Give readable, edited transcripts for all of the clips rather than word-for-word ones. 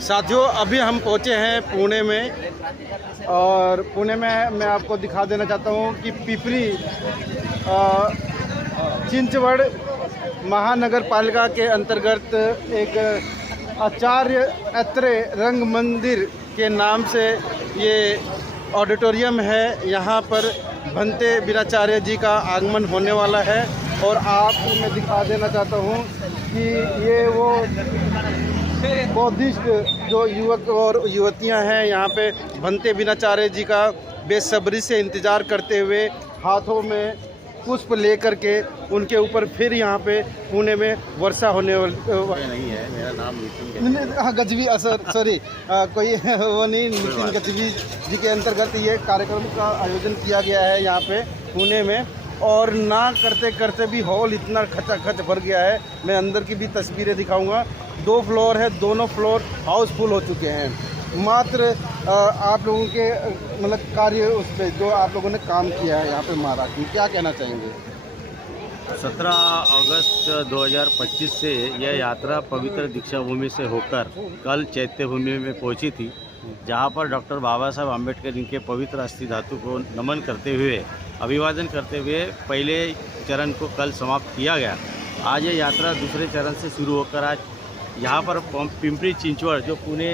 साथियों, अभी हम पहुंचे हैं पुणे में, और पुणे में मैं आपको दिखा देना चाहता हूं कि पिपरी चिंचवड़ महानगर पालिका के अंतर्गत एक आचार्य अत्रे रंग मंदिर के नाम से ये ऑडिटोरियम है। यहाँ पर भंते वीराचार्य जी का आगमन होने वाला है, और आपको मैं दिखा देना चाहता हूँ कि ये वो बौद्धिस्ट जो युवक और युवतियां हैं, यहाँ पे भंते वीराचार्य जी का बेसब्री से इंतज़ार करते हुए हाथों में पुष्प लेकर के उनके ऊपर फिर यहाँ पे पुणे में वर्षा होने वाली नहीं है। मेरा नाम नितिन हाँ गजवी सॉरी कोई वो नहीं, नितिन गजवी जी के अंतर्गत ये कार्यक्रम का आयोजन किया गया है यहाँ पे पुणे में। और ना करते करते भी हॉल इतना खचाखच भर गया है। मैं अंदर की भी तस्वीरें दिखाऊंगा। 2 फ्लोर है, दोनों फ्लोर हाउसफुल हो चुके हैं। मात्र आप लोगों के मतलब कार्य उस पर जो आप लोगों ने काम किया है यहाँ पे महाराष्ट्र में, क्या कहना चाहेंगे? 17 अगस्त 2025 से यह यात्रा पवित्र दीक्षा भूमि से होकर कल चैत्य भूमि में पहुंची थी, जहां पर डॉक्टर बाबा साहब आम्बेडकर इनके पवित्र अस्थि धातु को नमन करते हुए, अभिवादन करते हुए पहले चरण को कल समाप्त किया गया। आज ये यात्रा दूसरे चरण से शुरू होकर आज यहाँ पर पिंपरी चिंचवड़ जो पुणे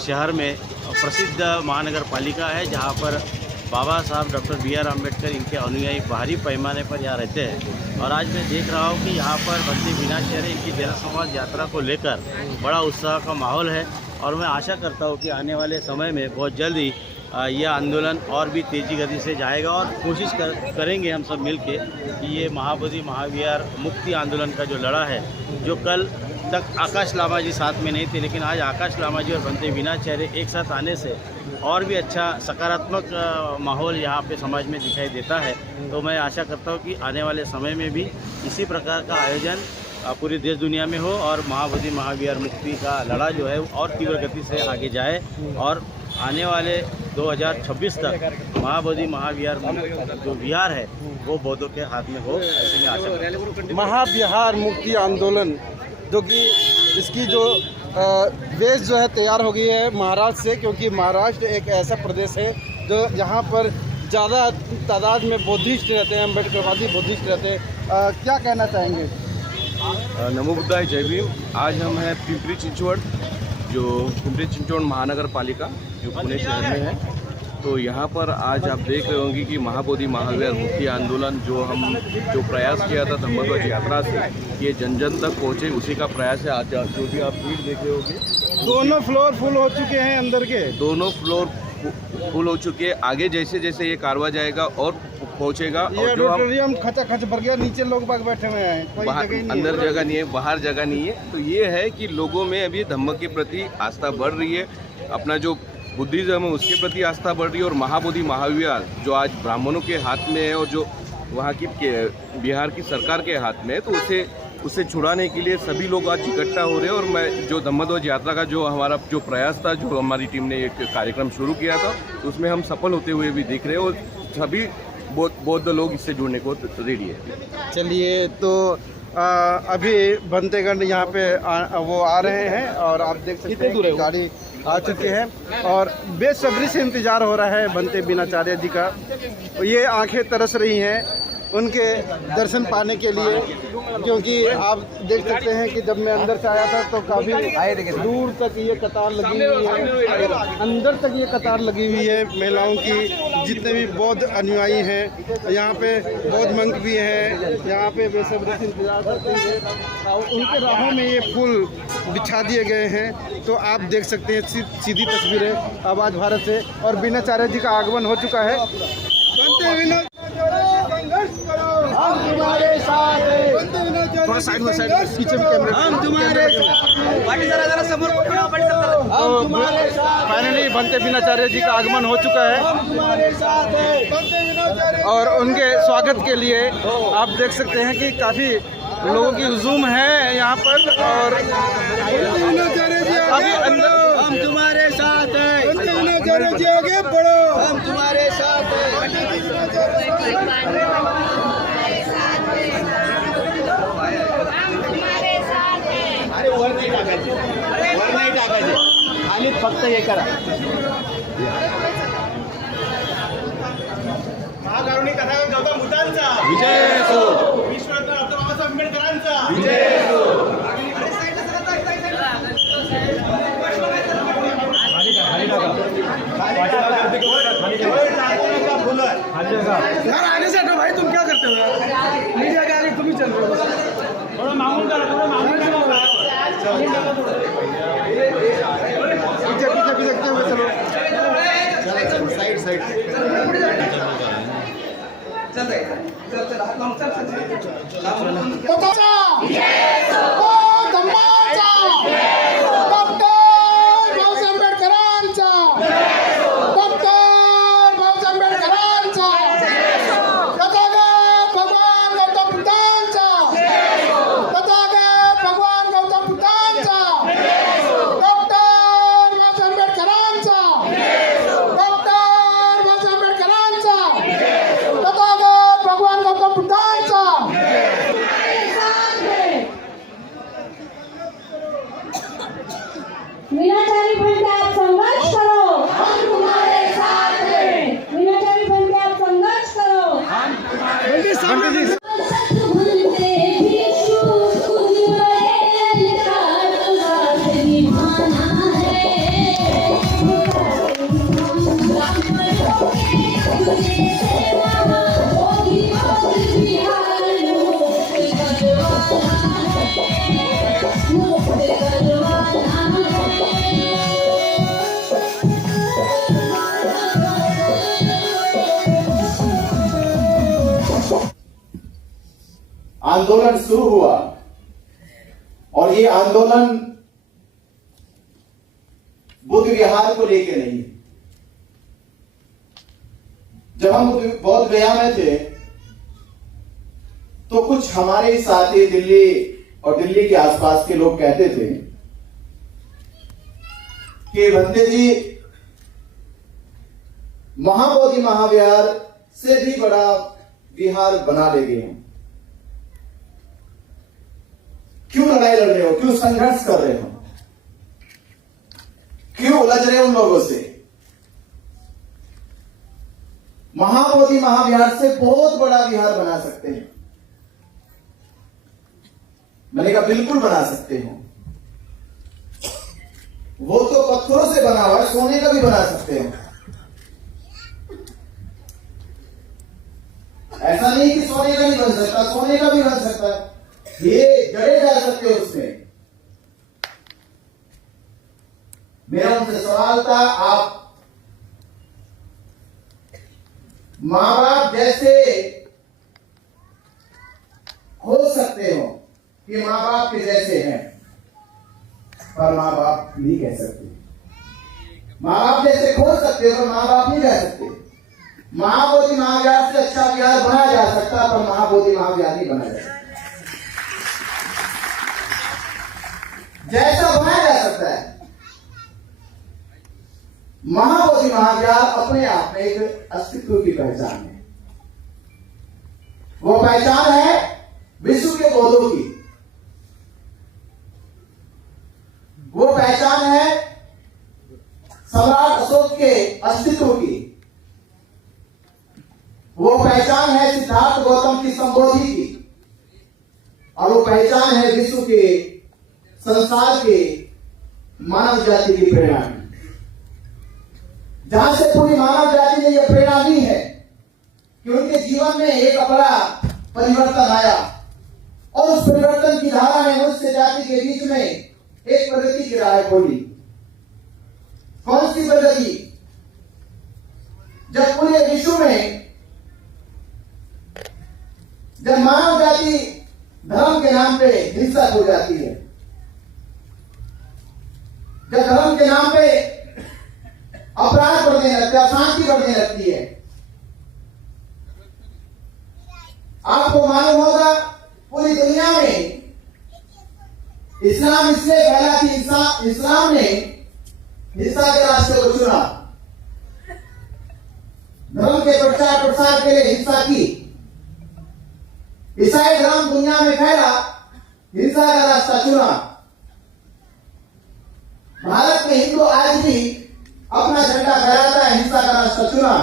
शहर में प्रसिद्ध महानगर पालिका है, जहाँ पर बाबा साहब डॉक्टर BR अम्बेडकर इनके अनुयायी बाहरी पैमाने पर यहाँ रहते हैं। और आज मैं देख रहा हूँ कि यहाँ पर भंते वीराचार्य इनकी जनसंवाद यात्रा को लेकर बड़ा उत्साह का माहौल है, और मैं आशा करता हूँ कि आने वाले समय में बहुत जल्दी यह आंदोलन और भी तेज़ी गति से जाएगा, और कोशिश करेंगे हम सब मिलके कि ये महाबोधि महाविहार मुक्ति आंदोलन का जो लड़ा है, जो कल तक आकाश लामा जी साथ में नहीं थे, लेकिन आज आकाश लामा जी और भंते वीराचार्य एक साथ आने से और भी अच्छा सकारात्मक माहौल यहाँ पे समाज में दिखाई देता है। तो मैं आशा करता हूँ कि आने वाले समय में भी इसी प्रकार का आयोजन पूरी देश दुनिया में हो, और महाबोधि महाविहार मुक्ति का लड़ा जो है और तीव्र गति से आगे जाए, और आने वाले 2026 तक महाबोधि महाविहार जो विहार है वो बौद्धों के हाथ में हो, ऐसे में आशा करता हूं। महाविहार मुक्ति आंदोलन जो कि इसकी जो बेस जो है तैयार हो गई है महाराष्ट्र से, क्योंकि महाराष्ट्र एक ऐसा प्रदेश है जो यहाँ पर ज़्यादा तादाद में बौद्धिस्ट रहते हैं, अम्बेडकरवादी बौद्धिस्ट रहते हैं। क्या कहना चाहेंगे? नमो बुद्धाय, जय भीम। आज हम हैं पिंपरी चिंचवड़, जो पिंपरी चिंचवड़ महानगर पालिका जो पुणे शहर में है। तो यहाँ पर आज आप देख रहे होंगे कि महाबोधि महाविहार मुक्ति आंदोलन जो प्रयास किया था धम्मध्वज यात्रा से, ये जन जन तक पहुँचे, उसी का प्रयास है। आज जो भी आप भीड़ देख रहे होंगे, दोनों फ्लोर फुल हो चुके हैं, अंदर के दोनों फ्लोर फुल हो चुके हैं। आगे जैसे जैसे ये कारवा जाएगा और पहुँचेगा। ये ऑडिटोरियम खचाखच भर गया, नीचे लोग बाग बैठे हुए हैं, कोई जगह नहीं, अंदर जगह नहीं है, बाहर जगह नहीं है। तो ये है कि लोगों में अभी धम्म के प्रति आस्था बढ़ रही है, अपना जो बुद्धिज्म है उसके प्रति आस्था बढ़ रही है। और महाबोधि महाविहार जो आज ब्राह्मणों के हाथ में है और जो वहाँ की बिहार की सरकार के हाथ में है, तो उसे छुड़ाने के लिए सभी लोग आज इकट्ठा हो रहे हैं। और मैं जो धम्मध्वज यात्रा का जो हमारा जो प्रयास था, जो हमारी टीम ने एक कार्यक्रम शुरू किया था, तो उसमें हम सफल होते हुए भी दिख रहे हैं, और सभी बौद्ध लोग इससे जुड़ने को रेडी है। चलिए, तो अभी भंतेगण यहाँ पे वो आ रहे हैं, और आप देख सकते हैं कि गाड़ी आ चुके हैं, और बेसब्री से इंतज़ार हो रहा है भंते वीराचार्य जी का। ये आंखें तरस रही हैं उनके दर्शन पाने के लिए, क्योंकि आप देख सकते हैं कि जब मैं अंदर से आया था तो काफ़ी दूर तक ये कतार लगी हुई है, अंदर तक ये कतार लगी हुई है महिलाओं की। जितने भी बौद्ध अनुयायी हैं, यहाँ पे बौद्ध मंक भी हैं, यहाँ पे बेसब्री से इंतजार करते हैं, और उनके राहों में ये फूल बिछा दिए गए हैं। तो आप देख सकते हैं सीधी तस्वीरें आवाज़ भारत से, और वीराचार्य जी का आगमन हो चुका है। हम तुम्हारे साथ हैं, थोड़ा साइड पीछे भी कैमरे, हम तुम्हारे फाइनली भंते वीराचार्य जी का आगमन हो चुका है, हम तुम्हारे साथ हैं। और उनके स्वागत के लिए आप देख सकते हैं कि काफ़ी लोगों की हुजूम है यहाँ पर। और अभी अंदर हम तुम्हारे साथ हैं, आगे बढ़ो, हम तुम्हारे साथ हैं। अरे वर नहीं टाकायचे, वर नाही टाकायचे। फक्त हे करा. महाकारुणी कथा गौतम बुद्धांचा विजय असो. विश्वरत्न डॉक्टर बाबासाहेब आंबेडकरांचा विजय असो. यार आगे से हटो भाई, तुम क्या करते हो यार? मीडिया के आगे तुम ही चल रहे हो. थोड़ा मामूल करो, थोड़ा मामूल करो. पीछे पीछे भी देखते हुए चलो. साइड साइड मीनाचारी बन के आप संघर्ष करो, हम तुम्हारे साथ हैं. मीनाचारी बन के आप संघर्ष करो, हम तुम्हारे साथ हैं. सत्य भूलते भिक्षु खुद बड़े निराश निभाना है. ब्राह्मणों के तुझे सेवा होगी बहुत बिहार मुक्त करवाना है, मुक्त करवाना है. आंदोलन शुरू हुआ और ये आंदोलन बुद्ध विहार को लेके नहीं. जब हम बौद्ध गया में थे तो कुछ हमारे साथी दिल्ली और दिल्ली के आसपास के लोग कहते थे कि भंते जी महाबोधि महाविहार से भी बड़ा विहार बना ले गए हैं. क्यों लड़ाई लड़ रहे हो, क्यों संघर्ष कर रहे हो, क्यों उलझ रहे हो उन लोगों से? महाबोधि महाविहार से बहुत बड़ा विहार बना सकते हैं. मैंने कहा बिल्कुल बना सकते हो. वो तो पत्थरों से बना हुआ है, सोने का भी बना सकते हो. ऐसा नहीं कि सोने का नहीं बन सकता, सोने का भी बन सकता है. ये जड़े जा सकते हो उसमें. मेरा उनसे सवाल था, आप मां बाप जैसे हो सकते हो कि मां बाप के जैसे हैं, पर मां बाप नहीं कह सकते. मां बाप जैसे खोज सकते हो पर मां बाप नहीं कह सकते. महाबोधि महाविहार से अच्छा विहार बनाया जा सकता, पर महाबोधि महाविहार नहीं बनाया जा सकता. जैसा बनाया जा सकता है. महाबोधि महाविहार अपने आप में एक अस्तित्व की पहचान है. वो पहचान है विश्व के बौद्धों की. वो पहचान है सम्राट अशोक के अस्तित्व की. वो पहचान है सिद्धार्थ गौतम की संबोधि की. और वो पहचान है विश्व के संसार के मानव जाति की प्रेरणा की. जहां से पूरी मानव जाति ने यह प्रेरणा ली है कि उनके जीवन में एक बड़ा परिवर्तन आया और उस परिवर्तन की धारा ने मनुष्य जाति के बीच में एक प्रगति की राह खोली. कौन सी प्रगति? जब पूरे विश्व में जब मानव जाति धर्म के नाम पे हिंसक हो जाती है, जब धर्म के नाम पे अपराध बढ़ने लगता है, अशांति बढ़ने लगती है. आपको मालूम होगा पूरी दुनिया में इस्लाम इसलिए फैला कि इस्लाम ने हिंसा के रास्ते को चुना. धर्म के प्रचार प्रसार के लिए हिंसा की. ईसाई धर्म दुनिया में फैला, हिंसा का रास्ता चुना. भारत में हिंदू आज भी अपना झंडा फहराता है, हिंसा का रास्ता चुना,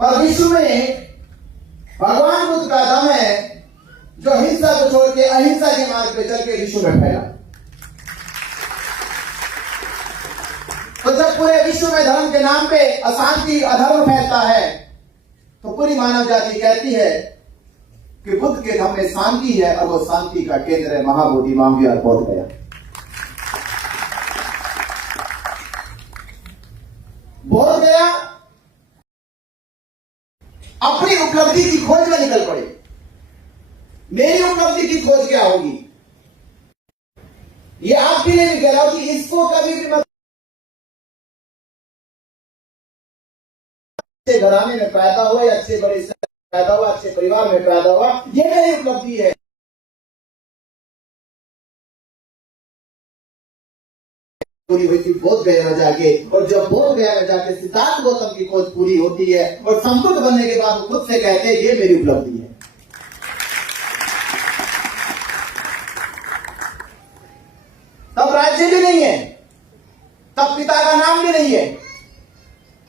पर विश्व में भगवान बुद्ध का दम है जो हिंसा को छोड़ के अहिंसा के मार्ग पे चल के विश्व में फैला। तो जब पूरे विश्व में धर्म के नाम पे अशांति अधर्म फैलता है तो पूरी मानव जाति कहती है कि बुद्ध के धर्म में शांति है, और वो शांति का केंद्र है महाबोधि महावीर बोध गया। बोध गया अपनी उपलब्धि की खोज में निकल पड़े। मेरी उपलब्धि की खोज क्या होगी, ये आपके लिए भी कह रहा हूं कि इसको कभी भी मत अच्छे घराने में पैदा हुआ या अच्छे बड़े से पैदा हुआ, अच्छे परिवार में पैदा हुआ, ये मेरी उपलब्धि है। पूरी हुई थी बोध गया में जाके, और जब बोध गया में जाके सिद्धार्थ गौतम की खोज पूरी होती है और संतुष्ट बनने के बाद वो खुद से कहते हैं ये मेरी उपलब्धि है। तब राज्य भी नहीं है, तब पिता का नाम भी नहीं है,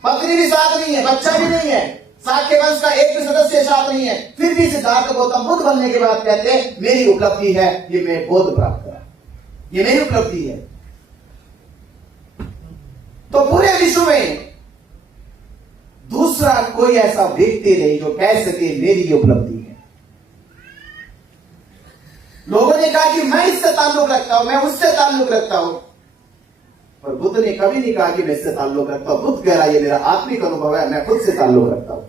पत्नी भी साथ नहीं है, बच्चा भी नहीं है, शाक्य वंश का एक भी सदस्य साथ नहीं है, फिर भी सिद्धार्थ गौतम बुद्ध बनने के बाद कहते हैं मेरी उपलब्धि है ये मैं बोध प्राप्त करा, ये मेरी उपलब्धि है। तो पूरे विश्व में दूसरा कोई ऐसा व्यक्ति नहीं जो कह सके मेरी ये उपलब्धि है। लोगों ने कहा कि मैं इससे ताल्लुक रखता हूं, मैं उससे ताल्लुक रखता हूं, पर बुद्ध ने कभी नहीं कहा कि मैं इससे ताल्लुक रखता हूं। बुद्ध कह रहा है ये मेरा आत्मिक अनुभव है, मैं खुद से ताल्लुक रखता हूं।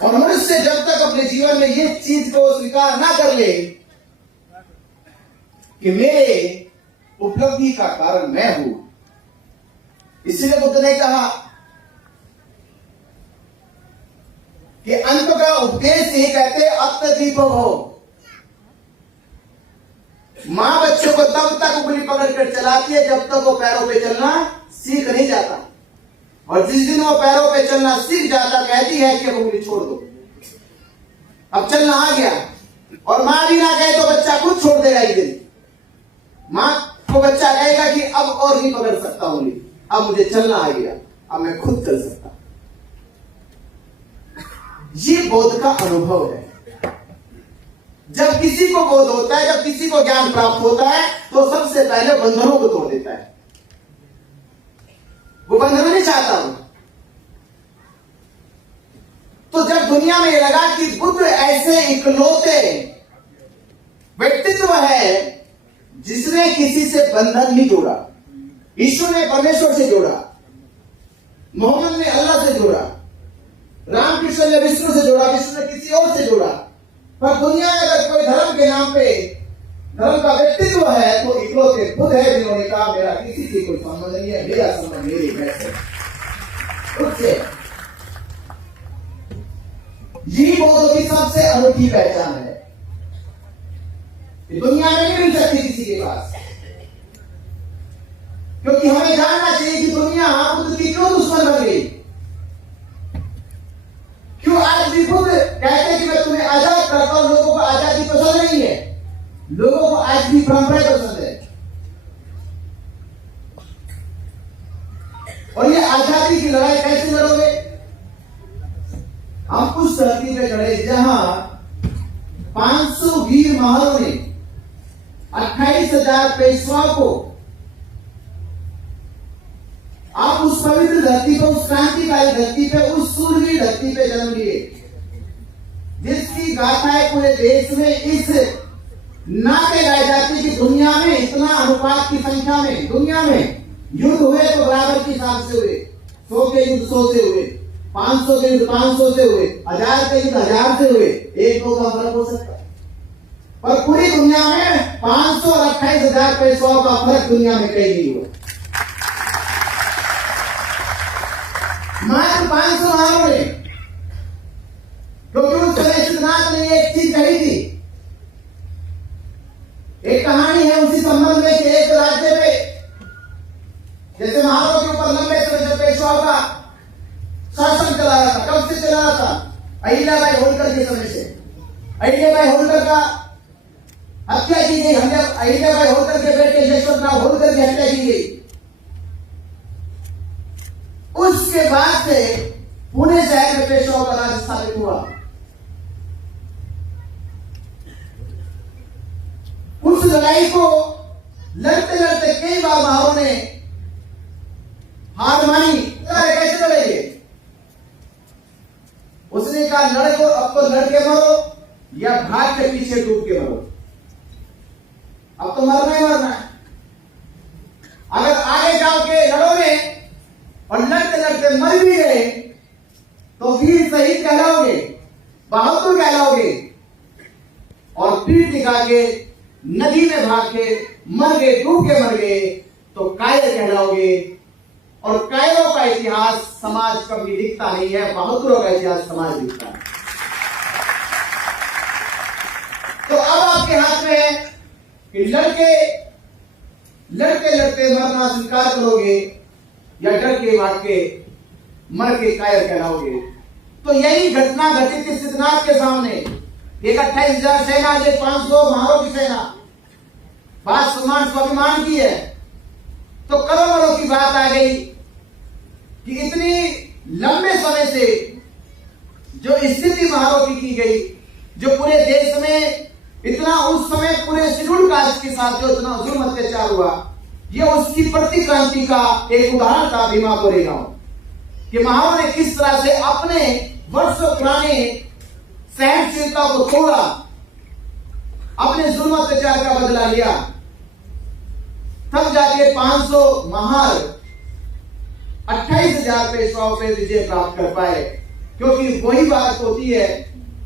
और मनुष्य जब तक अपने जीवन में ये चीज को स्वीकार ना कर ले कि मेरे उपलब्धि का कारण मैं हूं, इसलिए बुद्ध ने कहा कि अंत का उपदेश ही कहते अत्यदीपो हो। मां बच्चों को तब तक उंगली पकड़कर चलाती है जब तक वो पैरों पे चलना सीख नहीं जाता, और जिस दिन वो पैरों पे चलना सीख जाता कहती है कि उंगली छोड़ दो, अब चलना आ गया। और मां भी ना कहे तो बच्चा खुद छोड़ देगा एक दिन। मां को बच्चा कहेगा कि अब और नहीं पकड़ सकता उंगली, अब मुझे चलना आ गया, अब मैं खुद चल सकता। ये बोध का अनुभव है। जब किसी को बोध होता है, जब किसी को ज्ञान प्राप्त होता है, तो सबसे पहले बंधनों को तोड़ देता है। वो बंधन नहीं चाहता हूं। तो जब दुनिया में ये लगा कि बुद्ध ऐसे इकलौते व्यक्तित्व है जिसने किसी से बंधन नहीं जोड़ा, ईश्वर ने परमेश्वर से जोड़ा, मोहम्मद ने अल्लाह से जोड़ा, रामकृष्ण ने विष्णु से जोड़ा, विष्णु ने किसी और से जोड़ा, पर दुनिया में अगर कोई धर्म के नाम पे धर्म का व्यक्तित्व है तो इकलौते बुद्ध है जिन्होंने कहा मेरा किसी से कोई संबंध नहीं है, मेरा संबंध मेरी भैंस है उससे। ये बौद्धों की सबसे अनोखी पहचान है, दुनिया में नहीं मिल सकती किसी के पास। क्योंकि हमें जानना चाहिए कि दुनिया बुद्ध की क्यों दुश्मन बन गई, क्यों आज भी बुद्ध कहते हैं कि मैं तुम्हें आजाद करता हूं। लोगों को आजादी पसंद नहीं है, लोगों को आज भी परंपरा पसंद है। और ये आजादी की लड़ाई कैसे लड़ोगे? हम उस धरती पे खड़े जहां 500 वीर महारों ने 28,000 पेशवाओं को, आप उस पवित्र धरती पे, उस क्रांतिकारी धरती पे, उस सूरवीर धरती पे जन्म लिए जिसकी गाथाएं पूरे देश में इस नाते गाई जाती कि दुनिया में इतना अनुपात की संख्या में, दुनिया में युद्ध हुए तो बराबर की हिसाब से हुए, 100 के युद्ध 100 से हुए, 500 के युद्ध 500 से हुए, 1000 के युद्ध 1000 से हुए, 1-2 का फर्क हो सकता है, पर पूरी दुनिया में 500 और 28,000 पेशवाओं का फर्क दुनिया में कहीं नहीं हुआ। मात्र 500 महारों ने, क्योंकि उस समय सिद्धांत ने एक चीज कही थी। एक कहानी है उसी संबंध में कि एक राज्य पे जैसे महारों के ऊपर लंबे समय से पेशवाओं का शासन चला रहा था। कब से चला रहा था? अहिल्याबाई होलकर के समय से। अहिल्याबाई होलकर का हत्या की गई, हमने अहिल्याबाई होलकर के बेटे यशवंतराव होलकर की हत्या की गई। उसके बाद से पुणे शहर में पेशवाओं का राज स्थापित हुआ। उस लड़ाई को लड़ते लड़ते कई बार महारों ने हार मानी। कैसे लड़ेंगे? उसने कहा लड़को, अब तो लड़ के मरो या भाग के पीछे डूब के मरो। अब तो मरना ही मरना है। अगर आगे जाओ के लड़ोगे और लड़ते लड़ते मर भी गए तो वीर शहीद कहलाओगे, बहादुर कहलाओगे, और पीठ दिखा के नदी में भाग के मर गए, डूब के मर गए तो कायर कहलाओगे। और कायरों का इतिहास समाज कभी लिखता नहीं है, बहादुरों का इतिहास समाज लिखता है। तो अब आपके हाथ में है कि लड़ते लड़ते मरना स्वीकार करोगे या डर के भाग के मर के कायर कहलाओगे। तो यही घटना घटित थी सिद्धनाथ के सामने। एक 28,000 सेना, ये 500 महारों की सेना, बात सम्मान स्वाभिमान की है। तो करोड़ों की बात आ गई कि इतनी लंबे समय से जो स्थिति महारों की गई, जो पूरे देश में इतना उस समय पूरे शेड्यूल कास्ट के साथ जो इतना जुल्म अत्याचार हुआ, ये उसकी प्रतिक्रांति का एक उदाहरण था भीमा कोरेगांव। कि महारों ने किस तरह से अपने वर्षों पुराने सहनशीलता को तोड़ा, अपने जुल्म अत्याचार का बदला लिया। तब जाके 500 महार 28,000 पेशवाओं पे विजय प्राप्त कर पाए। क्योंकि वही बात होती है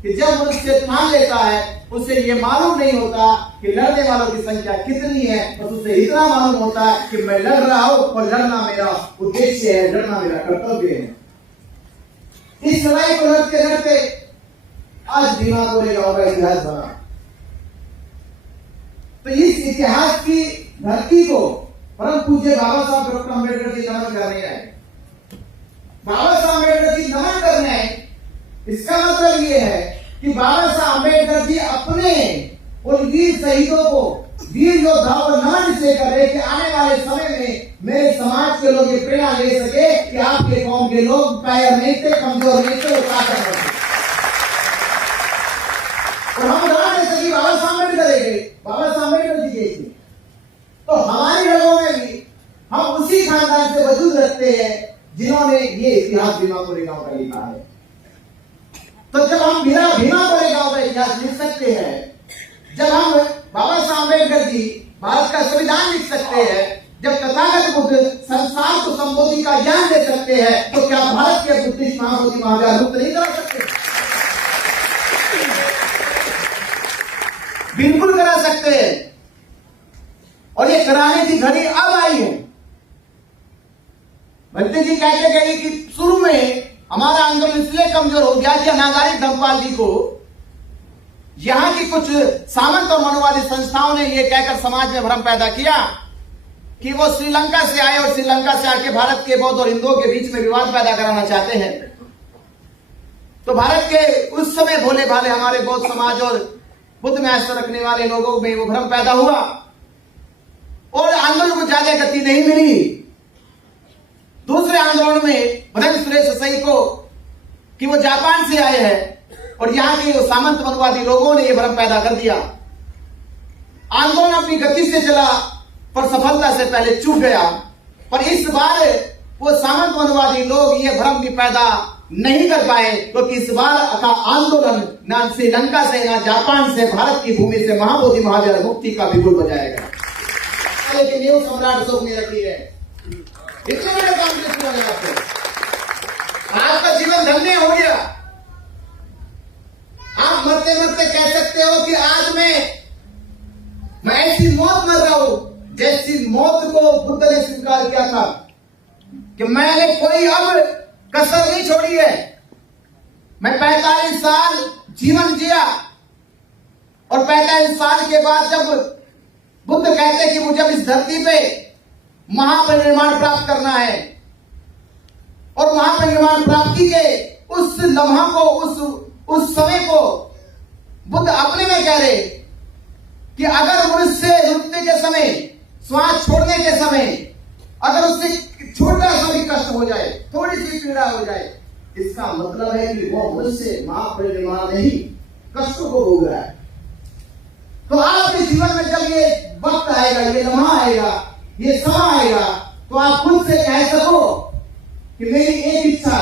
कि जब मनुष्य ठान लेता है, उसे ये मालूम नहीं होता कि लड़ने वालों की संख्या कितनी है, बस उसे इतना मालूम होता है कि मैं लड़ रहा हूं और लड़ना मेरा उद्देश्य है, लड़ना मेरा कर्तव्य है। इस लड़ाई को लड़ते लड़ते आज भीमा कोरेगांव का इतिहास बना। तो इस इतिहास की धरती को परम पूज्य बाबा साहब डॉक्टर अम्बेडकर जी नमन करने आए। बाबा साहब अम्बेडकर जी नमन करने आए, इसका मतलब यह है कि बाबा साहब अम्बेडकर जी अपने उन वीर शहीदों को, वीर योद्धाओं को नमन इसलिए कर रहे कि आने वाले समय में मेरे समाज के लोग ये प्रेरणा ले सके कि आपके कौम के लोग कायर नहीं थे, कमजोर नहीं थे, ताकतवर थे। और हम उदाहरण दे सके बाबा साहब अम्बेडकर जी गए थे। तो हमारी रगों में भी हम उसी खानदान से वजूद रखते हैं जिन्होंने ये इतिहास भीमा कोरेगांव का लिखा है। तो जब हम भीमा कोरेगांव का इतिहास लिख सकते हैं, जब हम बाबा साहब अम्बेडकर जी भारत का संविधान लिख सकते हैं, जब तथागत बुद्ध संसार को संबोधि का ज्ञान दे सकते हैं, तो क्या भारत के बुद्धिस्ट महाबोधि महावीर मुक्त नहीं करा सकते? बिल्कुल करा सकते हैं। और ये कराने की घड़ी अब आई है। भक्ति जी कहते गए कि शुरू में हमारा आंदोलन इसलिए कमजोर हो गया कि अनागारिक धर्मपाल जी को यहां की कुछ सामंत और मनोवादी संस्थाओं ने यह कहकर समाज में भ्रम पैदा किया कि वो श्रीलंका से आए और श्रीलंका से आके भारत के बौद्ध और हिंदुओं के बीच में विवाद पैदा कराना चाहते हैं। तो भारत के उस समय भोले भाले हमारे बौद्ध समाज और बुद्ध में आस्था रखने वाले लोगों में वो भ्रम पैदा हुआ और आंदोलन को ज्यादा गति नहीं मिली। दूसरे आंदोलन में भद्र सुरेश सही को कि वो जापान से आए हैं और यहाँ के सामंत मनवादी लोगों ने यह भ्रम पैदा कर दिया। आंदोलन अपनी गति से चला पर सफलता से पहले चूक गया। पर इस बार वो सामंत मनवादी लोग ये भ्रम भी पैदा नहीं कर पाए, क्योंकि इस बार का आंदोलन न श्रीलंका से न जापान से भारत की भूमि से महाबोधि महावीर मुक्ति का बिगुल बजाएगा। लेकिन ये सम्राट अशोक ने रखी है। इतने बड़े काम किया आपको, आपका जीवन धन्य हो गया। आप मरते मरते कह सकते हो कि आज मैं ऐसी मौत मर रहा हूं जैसी मौत को बुद्ध ने स्वीकार किया था कि मैंने कोई अब कसर नहीं छोड़ी है। मैं 45 साल जीवन जिया और 45 साल के बाद जब बुद्ध कहते कि मुझे इस धरती पे महापरिनिर्वाण प्राप्त करना है और महापरिनिर्वाण प्राप्ति के उस लम्हा को, उस समय को बुद्ध अपने में कह रहे कि अगर मनुष्य रुकने के समय, श्वास छोड़ने के समय अगर उससे छोटा सा भी कष्ट हो जाए, थोड़ी सी पीड़ा हो जाए, इसका मतलब है कि वो मनुष्य महापरिनिर्वाण नहीं कष्टों को भोग रहा है। तो आपके जीवन में जब ये वक्त आएगा, ये लम्हा आएगा, ये समय आएगा, तो आप खुद से कह सको कि मेरी एक इच्छा,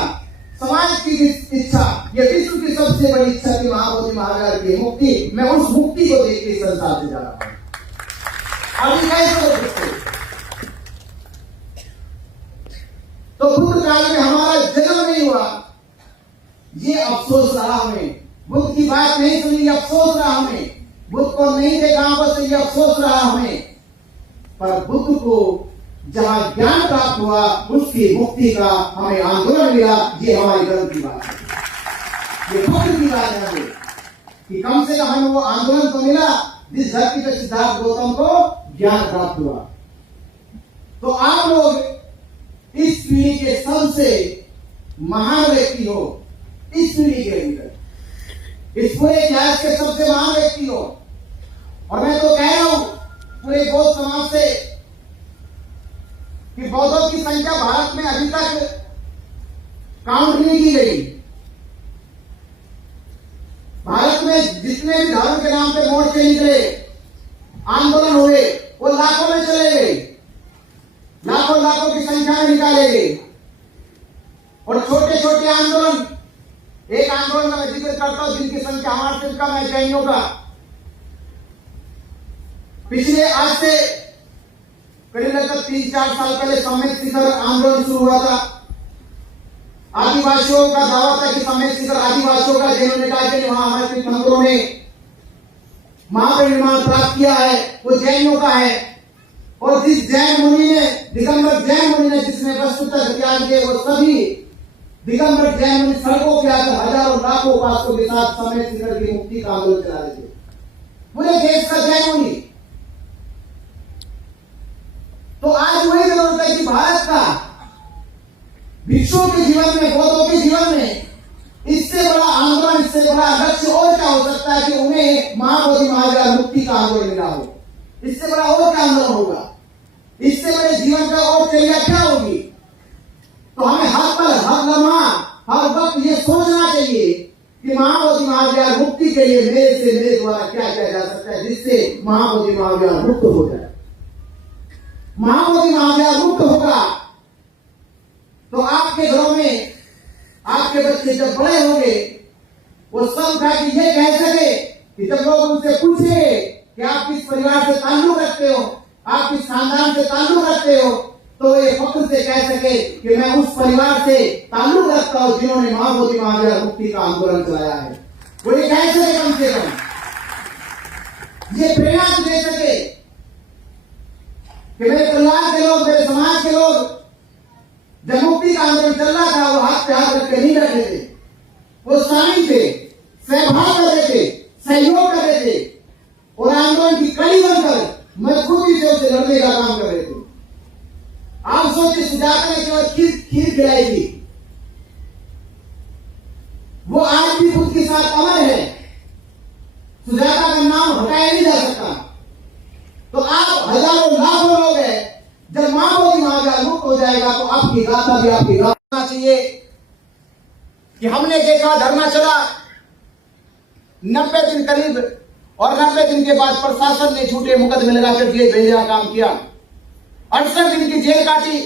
समाज की इच्छा, ये विश्व की सबसे बड़ी इच्छा थी महाबोधि महावीर की मुक्ति, मैं उस मुक्ति को देख के संसार से जा रहा हूं। अभी कैसे हो सकते? तो बुद्ध काल में हमारा जन्म नहीं हुआ, ये अफसोस रहा हमें। बुद्ध की बात नहीं सुनी, अफसोस रहा हमें। बुद्ध को नहीं देखा बस, ये अफसोस रहा हमें। पर बुद्ध को जहां ज्ञान प्राप्त हुआ, उसकी मुक्ति का हमें आंदोलन मिला। ये हमारी गर्व की बात है, ये बुद्ध की बात है हमें कि कम से कम हमें वो आंदोलन तो मिला जिस धरती पर सिद्धार्थ गौतम को ज्ञान प्राप्त हुआ। तो आप लोग इस पीढ़ी के सबसे महान व्यक्ति हो, इस पीढ़ी के अंदर, इस पूरे इतिहास के सबसे महान व्यक्ति हो। और मैं तो कह रहा हूं पूरे बौद्ध समाज से कि बौद्धों की संख्या भारत में अभी तक काउंट नहीं की गई। भारत में जितने भी धर्म के नाम पे मोर्चे निकले, आंदोलन हुए, वो लाखों में चले गए, लाखों लाखों की संख्या में निकाले गए। और छोटे छोटे आंदोलन, एक आंदोलन का मैं जिक्र करता हूं जिनकी संख्या हमारे से कम है, जैनियों का। पिछले आज से करीब लगभग 3-4 साल पहले सम्यक शिखर आंदोलन शुरू हुआ था। आदिवासियों का दावा था कि सम्यक शिखर आदिवासियों का, जिन्होंने कहा कि वहां हमारे तीर्थंकरों ने महापरिनिर्वाण प्राप्त किया है, वो जैनियों का है। और जिस जैन मुनि ने, दिगंबर जैन मुनि ने जिसने वस्तुतः त्याग किए, वो सभी दिगंबर जैन मुनि सड़कों पे आकर हजारों लाखों उपासकों के साथ सम्यक शिखर की मुक्ति का आंदोलन चला रहे थे। पूरे देश का जैन मुनि। तो आज वही जरूरत है कि भारत का भिक्षुओं के जीवन में, बौद्धों के जीवन में इससे बड़ा आंदोलन, इससे बड़ा लक्ष्य और क्या हो सकता है कि उन्हें महाबोधि महावीर मुक्ति का आंदोलन मिला हो। इससे बड़ा और क्या आंदोलन होगा? इससे बड़े जीवन का और चर्या क्या होगी? तो हमें हर पल, हर लम्हा, हर वक्त ये सोचना चाहिए कि महाबोधि महावीर मुक्ति के लिए मेरे से, मेरे द्वारा क्या किया जा सकता है जिससे महाबोधि महावीर मुक्त हो जाए। महाबोधि महावीर मुक्त होगा तो आपके घरों में आपके बच्चे जब बड़े होंगे, वो सब था कि ये कह सके कि जब लोग उनसे पूछेंगे कि आप किस परिवार से ताल्लुक रखते हो, आप किस खानदान से ताल्लुक रखते हो, तो ये फख्र से कह सके कि मैं उस परिवार से ताल्लुक रखता हूं जिन्होंने महाबोधि महावीर मुक्ति का आंदोलन चलाया है। वो ये कह सके, कम से कम ये प्रेरणा दे सके कि मेरे परिवार के लोग, मेरे समाज के लोग जब मुक्ति का आंदोलन चल रहा था, वो हाथ पे हाथ रख के नहीं बैठे थे, वो शामिल थे, सहभाग कर रहे थे, सहयोग कर रहे थे और आंदोलन की कड़ी बनकर मजबूती से उसे लड़ने का काम कर रहे थे। आप सोचिए, सुजाता ने केवल खीर खिलाई थी, वो आज भी बुद्ध के साथ अमर है। सुजाता का नाम हटाया नहीं जा सकता। तो आप हजारों लाखों लोग हैं, जब महाबोधि महावीर मुक्त हो जाएगा तो आपकी गाथा भी आपकी गाथा चाहिए कि हमने देखा धरना चला 90 दिन करीब, और 90 दिन के बाद प्रशासन ने झूठे मुकदमे लगाकर जेल भेजने का काम किया। 68 दिन की जेल काटी।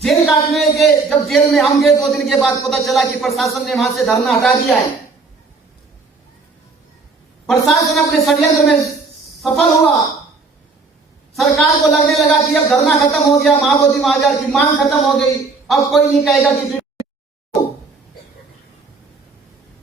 जेल काटने के जब जेल में हम गए 2 दिन के बाद पता चला कि प्रशासन ने वहां से धरना हटा दिया है। प्रशासन अपने षड्यंत्र में सफल हुआ। सरकार को लगने लगा कि अब धरना खत्म हो गया, महाबोधि महावीर की मांग खत्म हो गई, अब कोई नहीं कहेगा कि